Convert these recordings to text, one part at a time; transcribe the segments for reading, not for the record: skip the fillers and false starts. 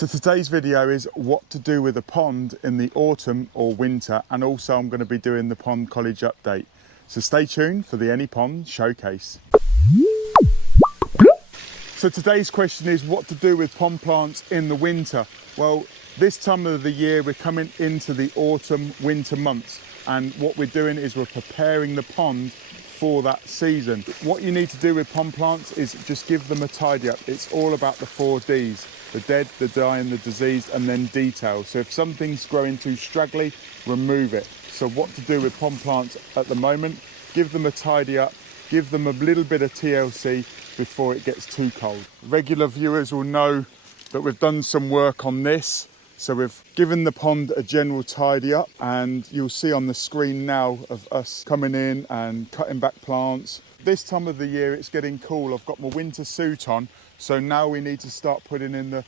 So today's video is what to do with a pond in the autumn or winter, and also I'm going to be doing the POND.college update. So stay tuned for the Any Pond showcase. So today's question is what to do with pond plants in the winter. Well, this time of the year we're coming into the autumn winter months, and what we're doing is we're preparing the pond for that season. What you need to do with pond plants is just give them a tidy up. It's all about the 4 Ds: the dead, the dying, the diseased, and then detail. So if something's growing too straggly, remove it. So what to do with pond plants at the moment: give them a tidy up, give them a little bit of TLC before it gets too cold. Regular viewers will know that we've done some work on this. So we've given the pond a general tidy up, and you'll see on the screen now of us coming in and cutting back plants. This time of the year it's getting cool. I've got my winter suit on, so now we need to start putting in the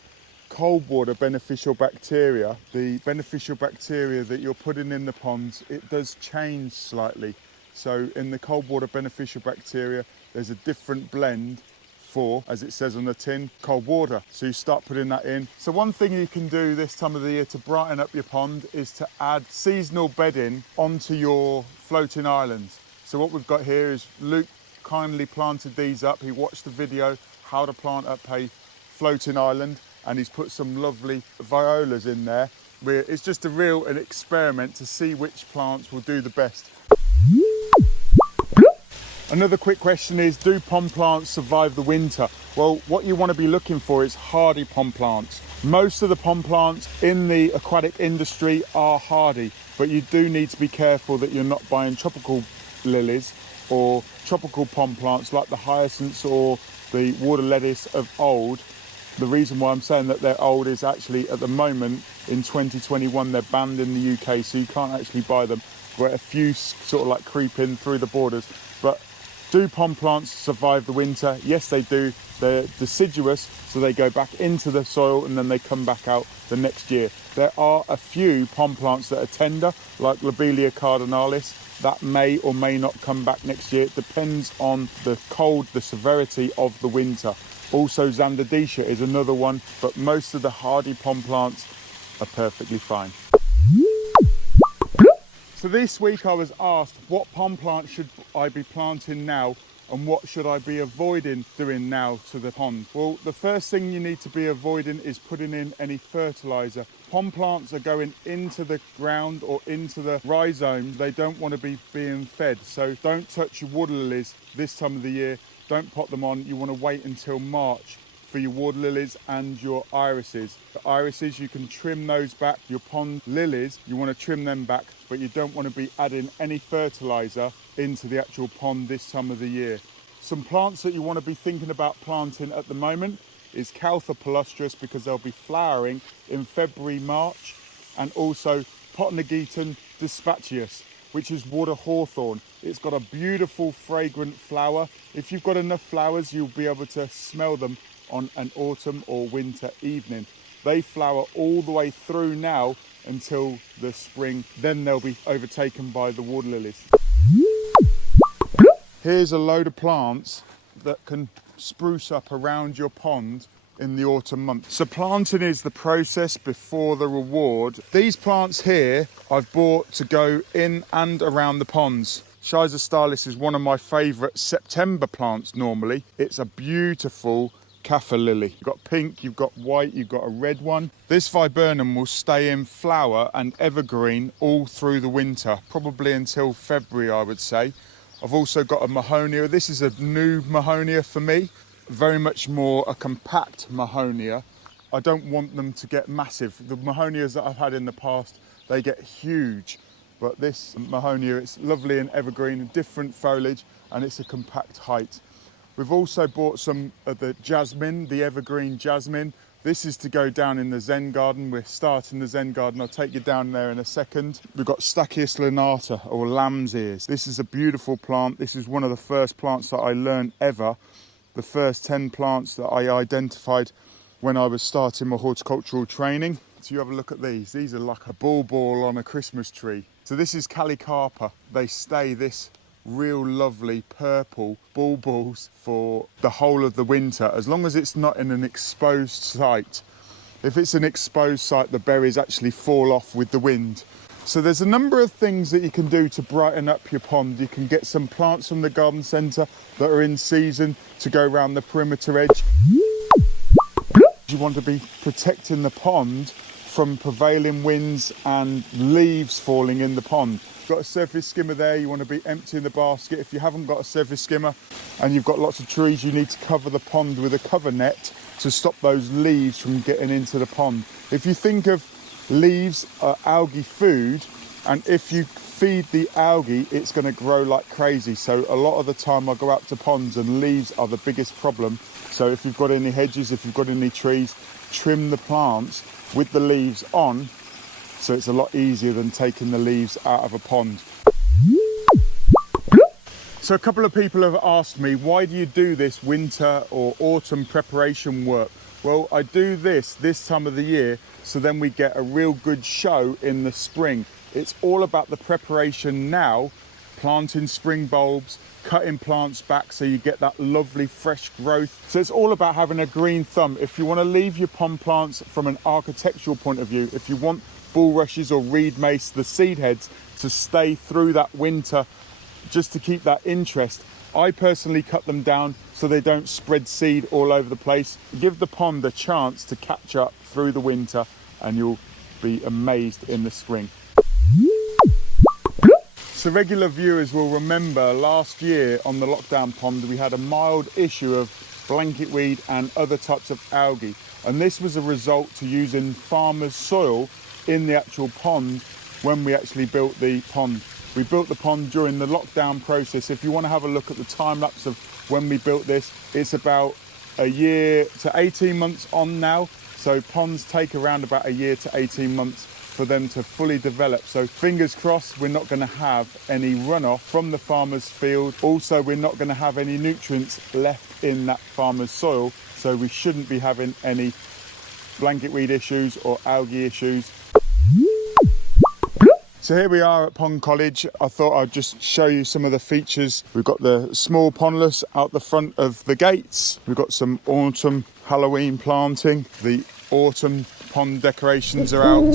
cold water beneficial bacteria. The beneficial bacteria that you're putting in the ponds, it does change slightly. So in the cold water beneficial bacteria, there's a different blend for, as it says on the tin, cold water. So you start putting that in. So one thing you can do this time of the year to brighten up your pond is to add seasonal bedding onto your floating islands. So what we've got here is Luke kindly planted these up. He watched the video how to plant up a floating island, and he's put some lovely violas in there. It's just an experiment to see which plants will do the best. Another quick question is, do pond plants survive the winter? Well, what you want to be looking for is hardy pond plants. Most of the pond plants in the aquatic industry are hardy, but you do need to be careful that you're not buying tropical lilies or tropical pond plants like the hyacinths or the water lettuce of old. The reason why I'm saying that they're old is actually at the moment in 2021 they're banned in the UK, so you can't actually buy them. Where a few sort of like creep in through the borders. But do pond plants survive the winter? Yes, they do. They're deciduous, so they go back into the soil and then they come back out the next year. There are a few pond plants that are tender, like Lobelia Cardinalis, that may or may not come back next year. It depends on the cold, the severity of the winter. Also, Zantedeschia is another one, but most of the hardy pond plants are perfectly fine. So this week I was asked what pond plant should I be planting now and what should I be avoiding doing now to the pond. Well, the first thing you need to be avoiding is putting in any fertiliser. Pond plants are going into the ground or into the rhizome. They don't want to be being fed. So don't touch your water lilies this time of the year. Don't pot them on. You want to wait until March for your water lilies and your irises. The irises, you can trim those back. Your pond lilies, you want to trim them back, but you don't want to be adding any fertiliser into the actual pond this time of the year. Some plants that you want to be thinking about planting at the moment is Caltha palustris, because they'll be flowering in February, March, and also Apponogeton distachyos, which is water hawthorn. It's got a beautiful fragrant flower. If you've got enough flowers, you'll be able to smell them on an autumn or winter evening. They flower all the way through now until the spring, then they'll be overtaken by the water lilies. Here's a load of plants that can spruce up around your pond in the autumn months. So planting is the process before the reward. These plants here I've bought to go in and around the ponds. Shiza stalis is one of my favourite September plants normally. It's a beautiful kaffir lily. You've got pink, you've got white, you've got a red one. This viburnum will stay in flower and evergreen all through the winter, probably until February, I would say. I've also got a mahonia. This is a new mahonia for me, very much more a compact mahonia. I don't want them to get massive. The mahonias that I've had in the past, they get huge. But this mahonia, it's lovely and evergreen, different foliage, and it's a compact height. We've also bought some of the jasmine, the evergreen jasmine. This is to go down in the Zen garden. We're starting the Zen garden. I'll take you down there in a second. We've got Distachyos lanata, or lamb's ears. This is a beautiful plant. This is one of the first plants that I learned ever. The first 10 plants that I identified when I was starting my horticultural training. So you have a look at these. These are like a ball on a Christmas tree. So this is Calicarpa. They stay this real lovely purple bulbils for the whole of the winter, as long as it's not in an exposed site. If it's an exposed site, the berries actually fall off with the wind. So there's a number of things that you can do to brighten up your pond. You can get some plants from the garden centre that are in season to go around the perimeter edge. You want to be protecting the pond from prevailing winds and leaves falling in the pond. You've got a surface skimmer there, you want to be emptying the basket. If you haven't got a surface skimmer and you've got lots of trees, you need to cover the pond with a cover net to stop those leaves from getting into the pond. If you think of leaves are algae food, and if you feed the algae, it's going to grow like crazy. So a lot of the time I go out to ponds and leaves are the biggest problem. So if you've got any hedges, if you've got any trees, trim the plants with the leaves on, so it's a lot easier than taking the leaves out of a pond. So a couple of people have asked me, why do you do this winter or autumn preparation work? Well, I do this time of the year, so then we get a real good show in the spring. It's all about the preparation now, planting spring bulbs, cutting plants back so you get that lovely fresh growth. So it's all about having a green thumb. If you want to leave your pond plants from an architectural point of view, if you want bulrushes or reed mace, the seed heads, to stay through that winter, just to keep that interest, I personally cut them down so they don't spread seed all over the place. Give the pond a chance to catch up through the winter and you'll be amazed in the spring. So regular viewers will remember last year on the lockdown pond we had a mild issue of blanket weed and other types of algae, and this was a result to using farmers' soil in the actual pond when we actually built the pond. We built the pond during the lockdown process. If you want to have a look at the time lapse of when we built this, it's about a year to 18 months on now. So ponds take around about a year to 18 months for them to fully develop. So fingers crossed we're not going to have any runoff from the farmer's field. Also, we're not going to have any nutrients left in that farmer's soil. So we shouldn't be having any blanket weed issues or algae issues. So here we are at POND.college. I thought I'd just show you some of the features. We've got the small pondless out the front of the gates. We've got some autumn Halloween planting. The autumn pond decorations are out.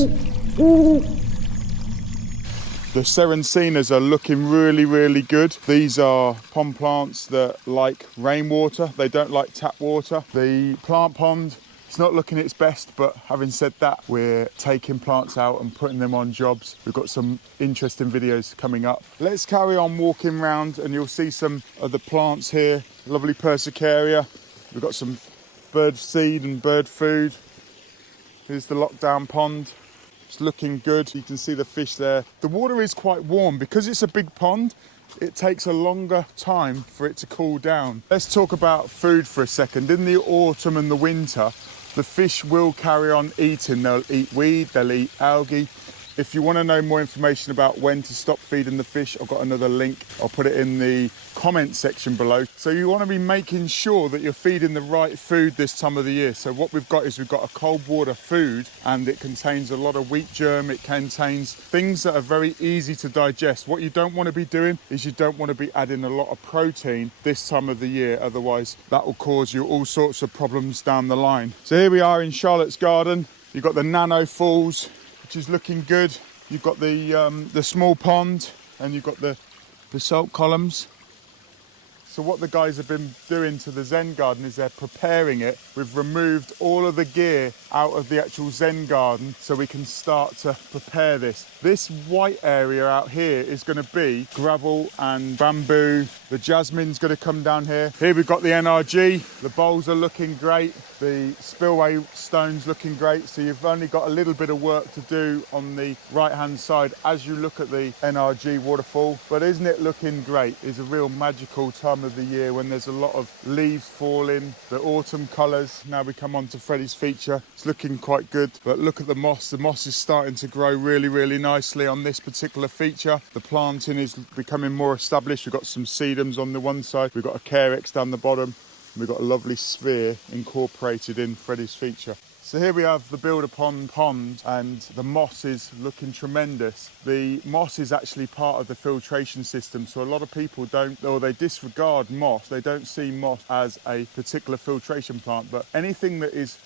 The Serencinas are looking really, really good. These are pond plants that like rainwater. They don't like tap water. The plant pond, it's not looking its best, but having said that, we're taking plants out and putting them on jobs. We've got some interesting videos coming up. Let's carry on walking around and you'll see some of the plants here. Lovely Persicaria. We've got some bird seed and bird food. Here's the lockdown pond. It's looking good. You can see the fish there. The water is quite warm. Because it's a big pond, it takes a longer time for it to cool down. Let's talk about food for a second. In the autumn and the winter, the fish will carry on eating. They'll eat weed, they'll eat algae. If you want to know more information about when to stop feeding the fish, I've got another link. I'll put it in the comment section below. So you want to be making sure that you're feeding the right food this time of the year. So what we've got is we've got a cold water food, and it contains a lot of wheat germ. It contains things that are very easy to digest. What you don't want to be doing is you don't want to be adding a lot of protein this time of the year. Otherwise, that will cause you all sorts of problems down the line. So here we are in Charlotte's garden. You've got the nano falls, which is looking good. You've got the small pond, and you've got the salt columns. So what the guys have been doing to the Zen garden is they're preparing it. We've removed all of the gear out of the actual Zen garden so we can start to prepare this. This white area out here is going to be gravel and bamboo. The jasmine's going to come down here. Here we've got the NRG. The bowls are looking great. The Spillway stone's looking great. So you've only got a little bit of work to do on the right-hand side as you look at the NRG waterfall. But isn't it looking great? It's a real magical time of the year when there's a lot of leaves falling, the autumn colours. Now we come on to Freddie's feature. It's looking quite good, but look at the moss. The moss is starting to grow really, really nicely on this particular feature. The planting is becoming more established. We've got some sedums on the one side. We've got a carex down the bottom. We've got a lovely sphere incorporated in Freddie's feature. So here we have the build upon pond, and the moss is looking tremendous. The moss is actually part of the filtration system, so a lot of people don't, or they disregard moss. They don't see moss as a particular filtration plant, but anything that is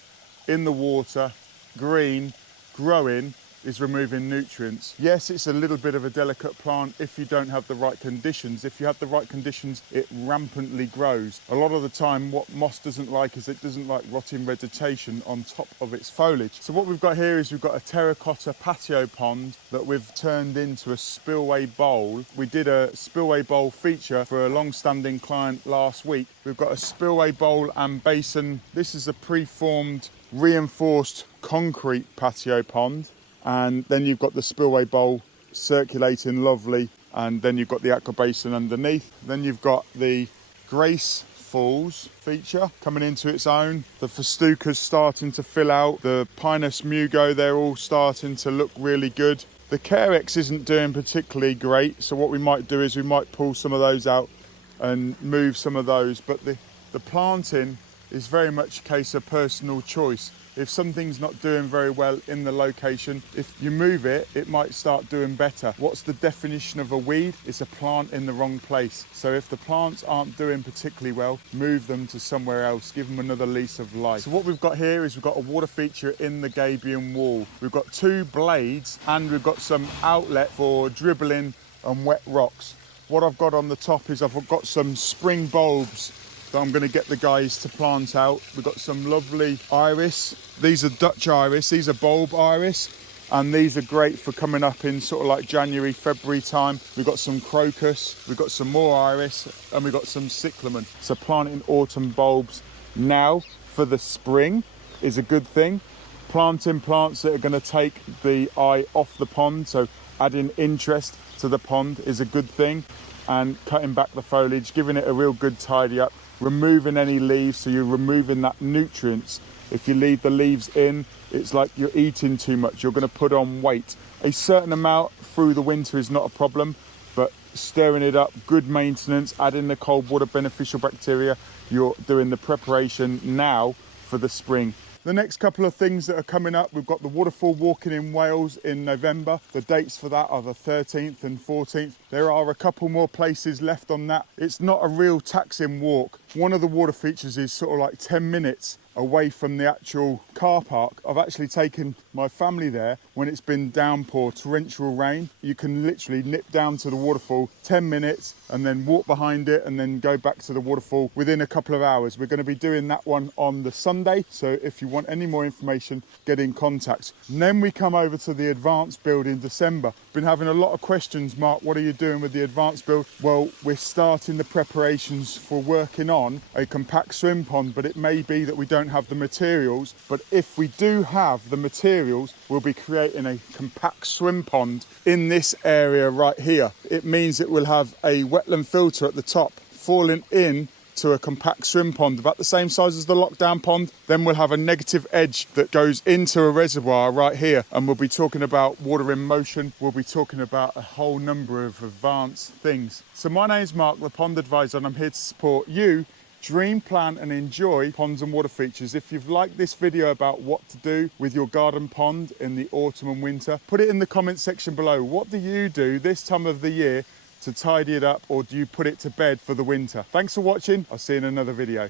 in the water green, growing, is removing nutrients. Yes, it's a little bit of a delicate plant if you don't have the right conditions. If you have the right conditions, it rampantly grows. A lot of the time, what moss doesn't like is it doesn't like rotting vegetation on top of its foliage. So what we've got here is we've got a terracotta patio pond that we've turned into a spillway bowl. We did a spillway bowl feature for a long-standing client last week. We've got a spillway bowl and basin. This is a preformed, reinforced concrete patio pond. And then you've got the spillway bowl circulating lovely, and then you've got the aqua basin underneath. Then you've got the Gracefalls feature coming into its own. The festuca's starting to fill out. The pinus, mugo, they're all starting to look really good. The carex isn't doing particularly great, so what we might do is we might pull some of those out and move some of those. But the planting is very much a case of personal choice. If something's not doing very well in the location, if you move it, it might start doing better. What's the definition of a weed? It's a plant in the wrong place. So if the plants aren't doing particularly well, move them to somewhere else, give them another lease of life. So what we've got here is we've got a water feature in the gabion wall. We've got 2 blades and we've got some outlet for dribbling and wet rocks. What I've got on the top is I've got some spring bulbs that I'm going to get the guys to plant out. We've got some lovely iris. These are Dutch iris, these are bulb iris, and these are great for coming up in sort of like January, February time. We've got some crocus, we've got some more iris, and we've got some cyclamen. So planting autumn bulbs now for the spring is a good thing. Planting plants that are going to take the eye off the pond, so adding interest to the pond is a good thing, and cutting back the foliage, giving it a real good tidy up, removing any leaves, so you're removing that nutrients. If you leave the leaves in, it's like you're eating too much, you're going to put on weight. A certain amount through the winter is not a problem, but stirring it up, good maintenance, adding the cold water beneficial bacteria, you're doing the preparation now for the spring. The next couple of things that are coming up, we've got the Waterfall walking in Wales in November. The dates for that are the 13th and 14th. There are a couple more places left on that. It's not a real taxing walk. One of the water features is sort of like 10 minutes away from the actual car park. I've actually taken my family there when it's been downpour, torrential rain. You can literally nip down to the waterfall, 10 minutes, and then walk behind it and then go back to the waterfall within a couple of hours. We're going to be doing that one on the Sunday, so if you want any more information, get in contact. And then we come over to the advanced build in December. Been having a lot of questions, Mark, what are you doing with the advanced build? Well, we're starting the preparations for working on a compact swim pond, but it may be that we don't have the materials. But if we do have the materials, we'll be creating a compact swim pond in this area right here. It means it will have a wetland filter at the top falling in to a compact swim pond about the same size as the lockdown pond. Then we'll have a negative edge that goes into a reservoir right here, and we'll be talking about water in motion. We'll be talking about a whole number of advanced things. So my name's Mark, the Pond Advisor, and I'm here to support you dream, plan and enjoy ponds and water features. If you've liked this video about what to do with your garden pond in the autumn and winter, put it in the comment section below. What do you do this time of the year to tidy it up, or do you put it to bed for the winter? Thanks for watching. I'll see you in another video.